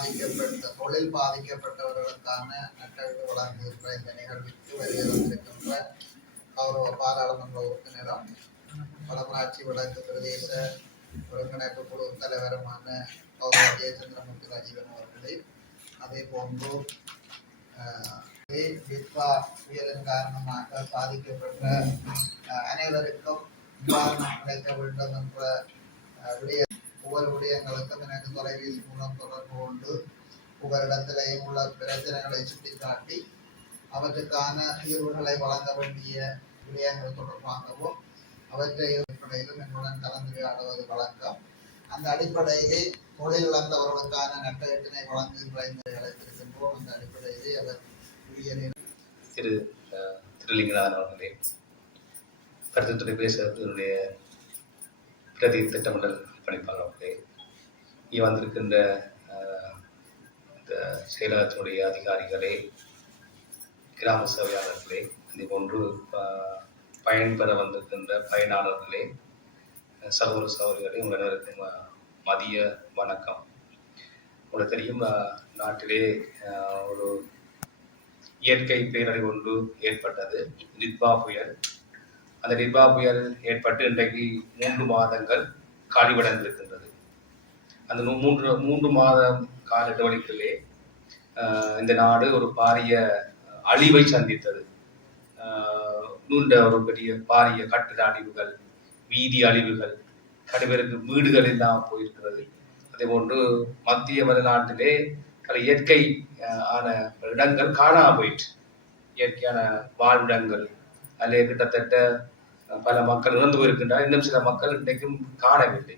பாதிக்கப்பட்ட தொழில் பாதிக்கப்பட்டவர்களுக்கான நட்டழிவு வழங்குகின்ற இந்த நிகழ்விற்கு வருகை தந்திருக்கின்ற கௌரவ பாராளுமன்ற உறுப்பினரும் வடமராட்சி வடக்கு பிரதேச ஒருங்கிணைப்பு குழு தலைவருமான கௌரவ ஜெயச்சந்திரமூர்த்தி ராஜீவன் அவர்களே, அதே போன்று டிட்வா புயலின் காரணமாக பாதிக்கப்பட்ட அனைவருக்கும் நிவாரணம் கிடைக்க வேண்டும் என்ற ஒவ்வொரு விடயங்களுக்கும் எனக்கு தொலைபேசி மூலம் தொடர்பு கொண்டு ஒவ்வொரிடத்திலேயும் உள்ள பிரச்சனைகளை சுட்டிக்காட்டி அவற்றுக்கான தீர்வுகளை வழங்க வேண்டிய விடயங்கள் தொடர்பாகவும் அவற்றை அடிப்படையிலும் என்னுடன் கலந்துரையாடுவது வழக்கம். அந்த அடிப்படையிலே தொழில் இழந்தவர்களுக்கான நட்டஈட்டினை வழங்குகின்ற இந்த அழைத்திருக்கின்றோம். அந்த அடிப்படையிலே அவர் திரு திருலிங்கநாதன் அவர்களே, கருத்துத்துறை பேசுவதனுடைய பிரதி திட்டமிடல் பணிப்பாளர் அவர்களே, இங்கே வந்திருக்கின்ற இந்த செயலகத்தினுடைய அதிகாரிகளே, கிராம சேவையாளர்களே, அதே போன்று பயன்பெற வந்திருக்கின்ற பயனாளர்களே, சகோதர சகோதரிகளே, உங்கள் அனைவருக்கும் மதிய வணக்கம். உங்களுக்கு தெரியும், நாட்டிலே ஒரு இயற்கை பேரழிவு ஒன்று ஏற்பட்டது, டிட்வா புயல். அந்த டிட்வா புயல் ஏற்பட்டு இன்றைக்கு 3 மாதங்கள் காலிவடைந்திருக்கின்றது. அந்த மூன்று மாத கால இடைவெளிக்குள்ளே இந்த நாடு ஒரு பாரிய அழிவை சந்தித்தது. நீண்ட ஒரு பெரிய பாரிய கட்டிட அழிவுகள், வீதி அழிவுகள், கடுபேருக்கு வீடுகள் எல்லாம் போயிருக்கிறது. அதே போன்று மத்திய மலைநாட்டிலே பல இயற்கை ஆன இடங்கள் காணாம போயிட்டு, இயற்கையான வாழ்விடங்கள் அதிலே கிட்டத்தட்ட பல மக்கள் இறந்து போயிருக்கின்றார்கள். இன்னும் சில மக்கள் இன்றைக்கும் காணவில்லை.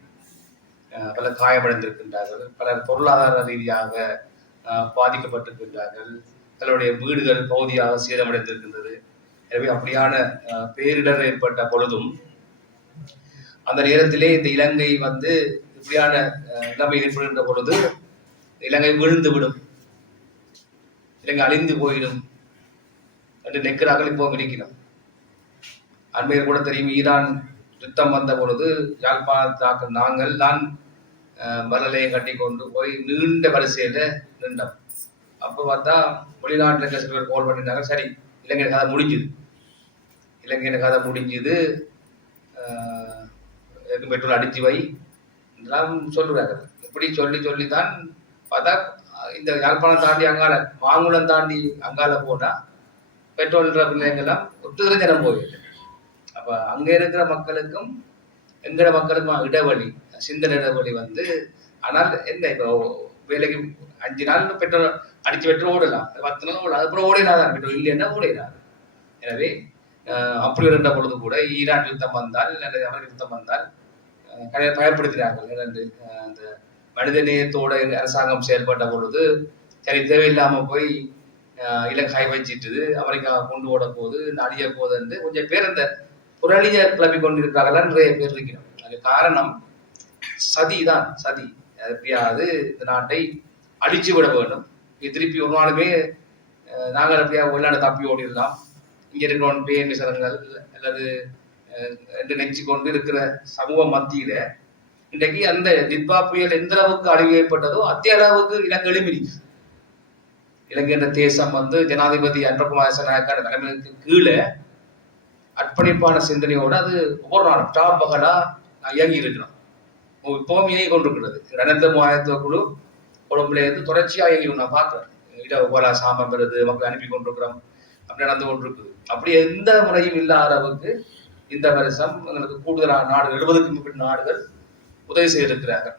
பல காயமடைந்திருக்கின்றார்கள், பலர் பொருளாதார ரீதியாக பாதிக்கப்பட்டிருக்கின்றார்கள், பலருடைய வீடுகள் பகுதியாக சேதமடைந்திருக்கின்றது. எனவே அப்படியான பேரிடர் ஏற்பட்ட பொழுதும் அந்த நேரத்திலே இந்த இலங்கை இப்படியான நிலைமை ஏற்படுகின்ற பொழுது இலங்கை விழுந்து விடும், இலங்கை அழிந்து போயிடும் என்று நெக்கிறார்கள். இப்போ கிடைக்கிறோம். அண்மையில் கூட தெரியும், ஈரான் யுத்தம் வந்த பொழுது யாழ்ப்பாணத்தாக்க நாங்கள் தான் மரலையும் கட்டி கொண்டு போய் நீண்ட வரிசையில நின்றோம். அப்போ பார்த்தா வெளிநாட்டில் இருக்க சில பேர் கால் பண்ணியிருந்தாங்க, சரி இலங்கை கதை முடிஞ்சுது, இலங்கையின கதை முடிஞ்சுது, பெட்ரோல் அடிச்சு வை எல்லாம் சொல்லுறாங்க. இப்படி சொல்லித்தான் பார்த்தா இந்த யாழ்ப்பாணம் தாண்டி அங்கால மாங்குளம் தாண்டி அங்கால போனா பெட்ரோல் பிள்ளைங்கெல்லாம் ஒத்துக்கிற ஜனம் போயிடுது. அப்ப அங்க இருக்கிற மக்களுக்கும் எங்கட மக்களுக்கும் இடைவெளி, சிந்தனை இடைவெளி ஆனால் என்ன, இப்போ வேலைக்கு 5 நாள் பெட்ரோல் அடிச்சு பெட்ரோல் ஓடலாம், 10 நாள் ஓடலாம், அதுக்கப்புறம் ஓடினாதான் பெட்ரோல் இல்லைன்னா ஓடினார். எனவே அப்படி இருந்த பொழுது கூட ஈரான் யுத்தம் வந்தால் அல்லது அமெரிக்க யுத்தம் வந்தால் பயப்படுத்தினார்கள். அந்த மனிதநேயத்தோட அரசாங்கம் செயல்பட்ட பொழுது சரி தேவையில்லாம போய் இலங்கை வச்சிட்டு அமெரிக்கா கொண்டு ஓட போது அழிய போது என்று கொஞ்சம் பேர் அந்த புரளிய கிளப்பி கொண்டிருக்கிறார்கள். நிறைய பேர் இருக்கிறோம். அது காரணம் சதிதான், சதி. எப்படியாவது இந்த நாட்டை அழிச்சு விட வேண்டும். திருப்பி ஒரு நாளுமே நாங்கள் எப்படியா வெளிநாடு தப்பி ஓடிடலாம், இங்க இருக்கிற பேமிசரங்கள் அல்லது என்று நெச்சு கொண்டு இருக்கிற சமூக மத்தியில இன்றைக்கு அந்த டிட்வா புயல் எந்த அளவுக்கு அழிவு ஏற்பட்டதோ அதே அளவுக்கு இலங்கை எழுமி. இலங்கை என்ற தேசம் ஜனாதிபதி அன்றகுமார நாயக்கான தலைமைக்கு கீழே அர்ப்பணிப்பான சிந்தனையோடு அது ஒவ்வொரு நாளும் டாப் பகலா இயங்கி இருக்கிறோம். இப்பவும் இயங்கி கொண்டிருக்கிறது. நரேந்திர மோடி குழு கொழும்புல தொடர்ச்சியா இயங்கி நான் பார்க்கிறேன். இடஒலா சாமம் வருது, மக்கள் அனுப்பி கொண்டிருக்கிறோம், அப்படி நடந்து கொண்டிருக்குது. அப்படி எந்த முறையும் இல்லாத அளவுக்கு இந்த வருஷம் எங்களுக்கு கூடுதலான நாடுகள் 70க்கும் மேற்பட்ட நாடுகள் உதவி செய்திருக்கிறார்கள்.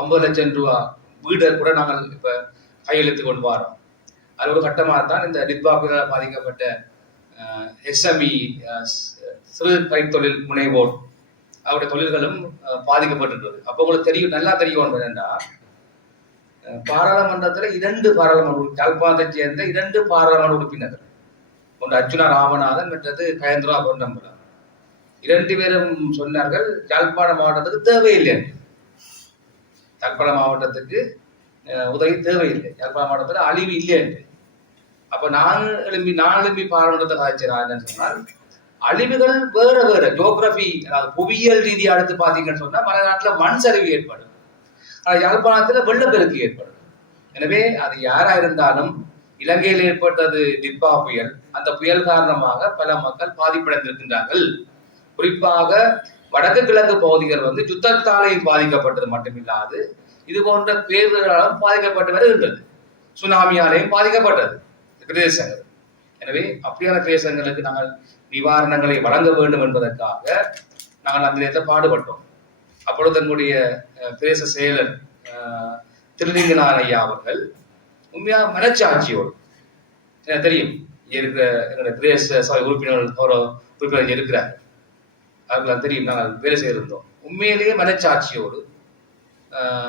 50 லட்சம் ரூபாய் வீடு கூட நாங்கள் இப்ப கையெழுத்து கொண்டு வரோம். அது ஒரு கட்டமாக தான் இந்த டிட்வா புயலால் பாதிக்கப்பட்ட எஸ்எம்இ சிறு கைத்தொழில் முனைவோர் அவருடைய தொழில்களும் பாதிக்கப்பட்டிருக்கிறது. அப்போ உங்களுக்கு தெரியும், நல்லா தெரியும் என்னன்னா, பாராளுமன்றத்தில் 2 பாராளுமன்ற யாழ்ப்பாணத்தை சேர்ந்த 2 பாராளுமன்ற உறுப்பினர்கள், ஒன்று அர்ஜுனா ராமநாதன், மற்றது கயந்திரா பொன்னம்பலம், 2 பேரும் சொன்னார்கள் யாழ்ப்பாண மாவட்டத்துக்கு தேவையில்லை என்று. யாழ்ப்பாண மாவட்டத்துக்கு உதவி தேவையில்லை, யாழ்ப்பாண மாவட்டத்தில் அழிவு இல்லை என்று. அப்ப நான் எழும்பி பாராளுமன்றத்தை காய்ச்சா என்னன்னு சொன்னால், அழிவுகள் வேற வேற ஜியோகிராபி, அதாவது புவியியல் ரீதியா எடுத்து பாத்தீங்கன்னு சொன்னா பல நாட்டுல மண் சரிவு ஏற்படும். யாழ்ப்பாணத்துல வெள்ளப்பெருக்கு ஏற்படும். எனவே அது யாரா இருந்தாலும் இலங்கையில் ஏற்பட்டது நிப்பா புயல். அந்த புயல் காரணமாக பல மக்கள் பாதிப்படைந்திருக்கின்றார்கள். குறிப்பாக வடக்கு கிழக்கு பகுதிகள் யுத்தத்தாலே பாதிக்கப்பட்டது மட்டுமில்லாது இது போன்ற பேரிடராலும் பாதிக்கப்பட்டு வருகின்றது. சுனாமியாலையும் பாதிக்கப்பட்டது பிரதேசங்கள். எனவே அப்படியான பிரதேசங்களுக்கு நாங்கள் நிவாரணங்களை வழங்க வேண்டும் என்பதற்காக நாங்கள் அந்த நேரத்தை பாடுபட்டோம். அப்பொழுது எங்களுடைய பிரதேச செயலர் திருலிங்கனார் ஐயா அவர்கள் உண்மையா மனச்சாட்சியோடு, எனக்கு தெரியும் இருக்கிற எங்களுடைய பிரதேச சபை உறுப்பினர்கள் இருக்கிறார், அவர்களுக்கு தெரியும் நாங்கள் வேலை செய்திருந்தோம். உண்மையிலேயே மனச்சாட்சியோடு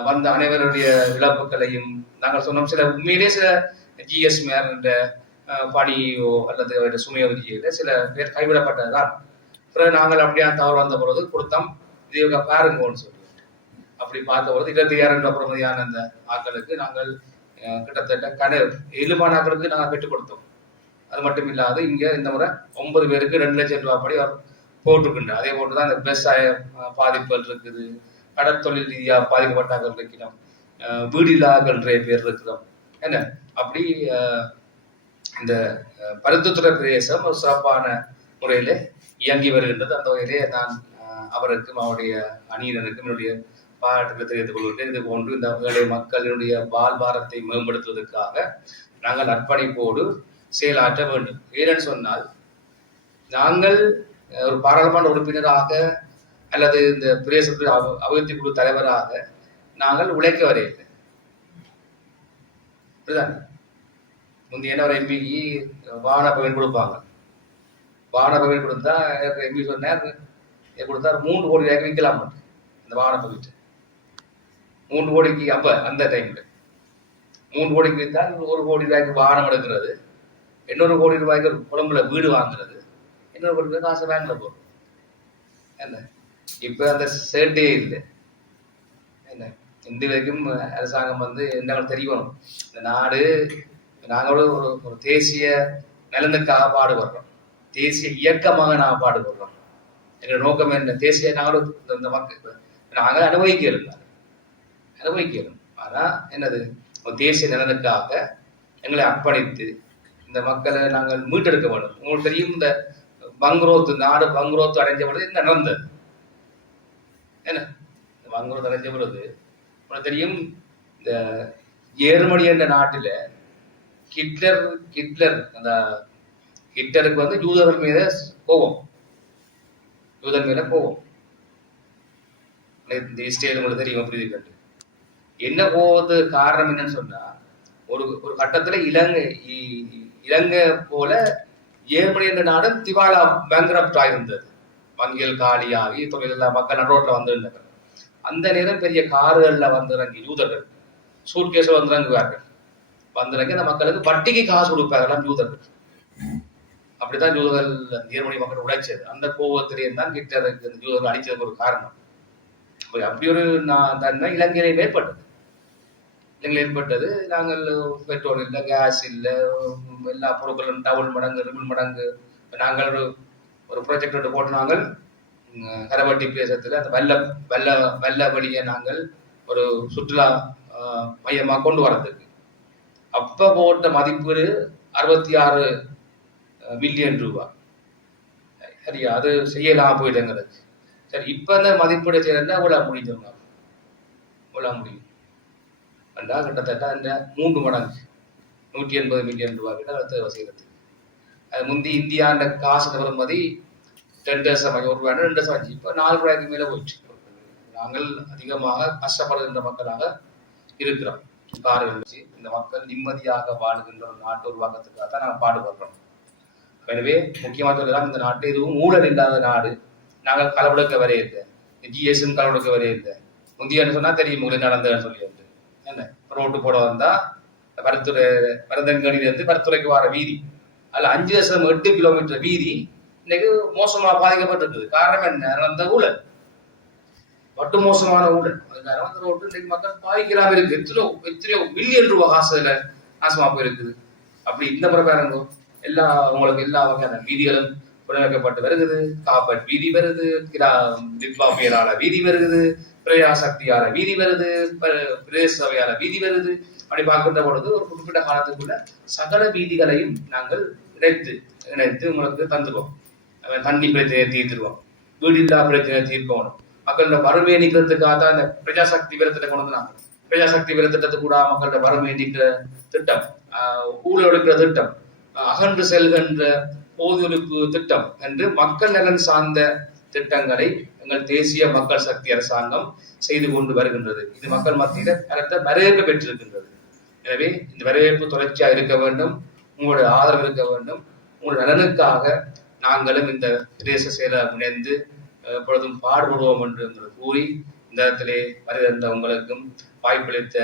வந்த அனைவருடைய இழப்புகளையும் நாங்கள் சொன்னோம். சில உண்மையிலேயே சில ஜிஎஸ் மேர் என்ற பணியோ அல்லது அவருடைய சுமையோ சில பேர் கைவிடப்பட்டதுதான். பிறகு நாங்கள் அப்படியான தவறு வந்த பொழுது கொடுத்தோம், இது பாருங்கன்னு சொல்லி அப்படி பார்த்த பொழுது 26,000 பிரமதியான அந்த ஆக்களுக்கு நாங்கள் கிட்டத்தட்ட 7 மாணாக்களுக்கு நாங்கள் பெற்றுக் கொடுத்தோம். அது மட்டும் இல்லாது இங்க இந்த முறை 9 பேருக்கு 2 லட்சம் ரூபாய் படி அவர் போட்டிருக்கின்றார். அதே போட்டுதான் இந்த விவசாய பாதிப்புகள் இருக்குது, கடற்தொழில் ரீதியாக பாதிக்கப்பட்டார்கள் இருக்கிறோம், வீடில்லாக்கள் நிறைய பேர் இருக்கிறோம். என்ன அப்படி இந்த பருத்தித்துறை பிரதேசம் ஒரு சிறப்பான முறையில இயங்கி வருகின்றது. அந்த வகையிலே நான் அவருக்கும் அவருடைய அணியினருக்கும் என்னுடைய பாராட்டுகளை தெரிவித்துக் கொள்கிறேன். இது போன்று இந்த ஏழை மக்களினுடைய வாழ்வாரத்தை மேம்படுத்துவதற்காக நாங்கள் அர்ப்பணிப்போடு செயலாற்ற வேண்டும். ஏனென்று சொன்னால் நாங்கள் ஒரு பாராளுமன்ற உறுப்பினராக அல்லது இந்த பிரதேசத்தில் அபிவிருத்தி குழு தலைவராக நாங்கள் உழைக்க வரையில்லை. முந்தைய ஒரு எம்பிக்கு வாகன பகிர்வு கொடுப்பாங்க. வாகன பகிர்வு கொடுத்தா எம்பி சொன்னார் கொடுத்தா 3 கோடி ரூபாய்க்கு விற்கலாம். அந்த வாகன பகிர்வு 3 கோடிக்கு அப்ப அந்த டைம்ல 3 கோடிக்கு விற்றால் 1 கோடி ரூபாய்க்கு வாகனம் எடுக்கிறது, 800 கோடி ரூபாய்க்கு குழம்புல வீடு வாங்குறது, 800 கோடி ரூபாய்க்கு காசு பேங்க்ல போகும். என்ன இப்ப அந்த சேட்டே இல்லை. என்ன இந்த வரைக்கும் அரசாங்கம் என்ன தெரியணும், இந்த நாடு நாங்களும் ஒரு தேசிய நலனுக்காக பாடுபடுறோம், தேசிய இயக்கமாக நாங்கள் பாடுபடுறோம். எங்களோட நோக்கம் என்ன, தேசிய நாங்களும் இந்த மக்கள் நாங்கள் அனுபவிக்கிறோம். ஆனா என்னது ஒரு தேசிய நலனுக்காக எங்களை அர்ப்பணித்து இந்த மக்களை நாங்கள் மீட்டெடுக்க வேண்டும். உங்களுக்கு தெரியும் இந்த பங்குரோத்து நாடு பங்குரோத்து அடைஞ்ச பொழுது இந்த நடந்தது என்ன, பங்குரோத்து அடைஞ்ச பொழுது உங்களுக்கு தெரியும் இந்த ஜெர்மனி என்ற நாட்டில ஹிட்லர் அந்த ஹிட்லருக்கு யூதர்கள் மீத கோபம், இந்த இஸ்ரேல் உங்களுக்கு தெரியும் அப்படி இருக்கு. என்ன கோபத்து காரணம் என்னன்னு சொன்னா ஒரு கட்டத்துல இலங்கை போல ஜெர்மனி என்ற நாடும் திவாலா பேங்க்ரப்ட் ஆயிருந்தது. வங்கிகள் காலியாகி தொழிலெல்லாம் மக்கள் நடுரோட்ல வந்திருந்தாங்க. அந்த நேரம் பெரிய கார்கள்ல வந்திறங்கி யூதர்கள் சூட்கேஸ்ல வந்திறங்குவார்கள். வந்திறங்கி அந்த மக்களுக்கு வட்டிக்கு காசு கொடுப்பார்கள் யூதர்கள். அப்படித்தான் யூதர்கள் ஜெர்மனி மக்கள் உழைச்சது. அந்த கோபத்திலேயே தான் ஹிட்லருக்கு யூதர்கள் அடிச்சதுக்கு ஒரு காரணம். அப்படி ஒரு தன்மை இலங்கையிலே ஏற்பட்டது. நாங்கள் பெட்ரோல் இல்லை, கேஸ் இல்லை, எல்லா பொருட்களும் டபுள் மடங்கு 2 மடங்கு. நாங்கள் ஒரு ப்ராஜெக்ட் ஒன்று போட்டு நாங்கள் கரவட்டி பிரதேசத்தில் அந்த வெள்ள வழியை நாங்கள் ஒரு சுற்றுலா மையமாக கொண்டு வரதுக்கு அப்ப போட்ட மதிப்பீடு 66 மில்லியன் ரூபாய். சரியா, அது செய்யலாம் போயிட்டங்கிறது. சரி, இப்ப அந்த மதிப்பீடு செய்யறதுனா எவ்வளவு முடியும் கிட்டத்தட்ட அந்த 3 மடங்கு 180 மில்லியன் ரூபாய் கிட்ட அடுத்த செய்யறது. அது முந்தி இந்தியாண்ட காசு வரும்போது 10 1 ரூபாய் 2 இப்ப 4 ரூபாய்க்கு மேல போயிடுச்சு. நாங்கள் அதிகமாக கஷ்டப்படுகின்ற மக்களாக இருக்கிறோம். வச்சு இந்த மக்கள் நிம்மதியாக வாழுகின்ற ஒரு நாட்டை உருவாக்கத்துக்காக தான் நாங்கள் பாடுபடுறோம். எனவே முக்கியமாக சொல்லலாம், இந்த நாட்டு எதுவும் ஊழல் இல்லாத நாடு. நாங்கள் களவெடுக்க வரையில்லை, ஜிஎஸ்எம் களவெடுக்க வரையில்லை. முந்தியன்னு சொன்னா தெரியும் ஊழல் நடந்ததுன்னு சொல்லி என்ன ரோட்டு போட வந்தா வரதங்கடியிலிருந்து பருத்துறைக்கு வர வீதி அதுல 5.8 கிலோமீட்டர் வீதி இன்னைக்கு மோசமா பாதிக்கப்பட்டிருக்குது. காரணம் என்ன, அந்த ஊழல், பட்டு மோசமான ஊழல். அதுக்காக அந்த ரோட்டு இன்னைக்கு மக்கள் பாதிக்கிறாம இருக்கு. எத்தனையோ பில்லியன் ரூபாய் காசுல நாசமா போயிருக்குது. அப்படி இந்த பிரகாரம் உங்களுக்கு எல்லா வகையான வீதிகளும் புனரமைக்கப்பட்டு வருகிறது. காப்பட் வீதி வருது, வித்வாபியரால வீதி வருகிறது, பிரயா சக்தியால வீதி வருது, பிரதேச சபையால வீதி வருது. அப்படி பார்க்கின்ற பொழுது ஒரு குறிப்பிட்ட காலத்துக்குள்ள சகல வீதிகளையும் நாங்கள் இணைத்து உங்களுக்கு தந்துடுவோம். தண்ணி பிரச்சனையை தீர்த்துடுவோம், வீடு இல்லா பிரச்சனையை தீர்க்கணும். மக்களோட வறுமையை நீக்கிறதுக்காக தான் இந்த பிரஜாசக்தி விரத்திட்ட கொண்டு வந்தாங்க. பிரஜாசக்தி விரத்திட்டத்துக்கு கூட மக்களோட வறுமையை நீக்கிற திட்டம், ஊழல் ஒடுக்கிற திட்டம், அகன்று செல்கின்ற போதொழிப்பு திட்டம் என்று மக்கள் நலன் சார்ந்த திட்டங்களை எங்கள் தேசிய மக்கள் சக்தி அரசாங்கம் செய்து கொண்டு வருகின்றது. இது மக்கள் மத்தியில கரெக்டாக வரவேற்பு பெற்றிருக்கின்றது. எனவே இந்த வரவேற்பு தொடர்ச்சியாக இருக்க வேண்டும், உங்களுடைய ஆதரவு இருக்க வேண்டும். உங்களுடைய நலனுக்காக நாங்களும் இந்த பிரதேச செயலர் இணைந்து எப்பொழுதும் பாடுபடுவோம் என்று கூறி இந்த இடத்திலே வருகின்ற உங்களுக்கும் வாய்ப்பளித்த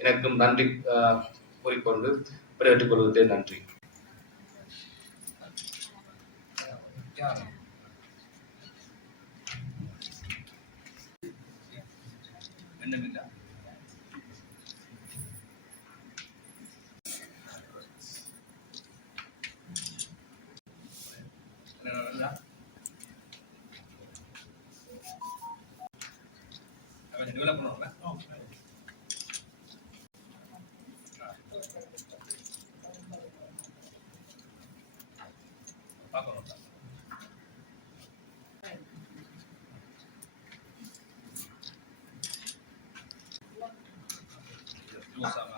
எனக்கும் நன்றி கூறிக்கொண்டு விடைபெற்றுக் கொள்வதே நன்றி. sama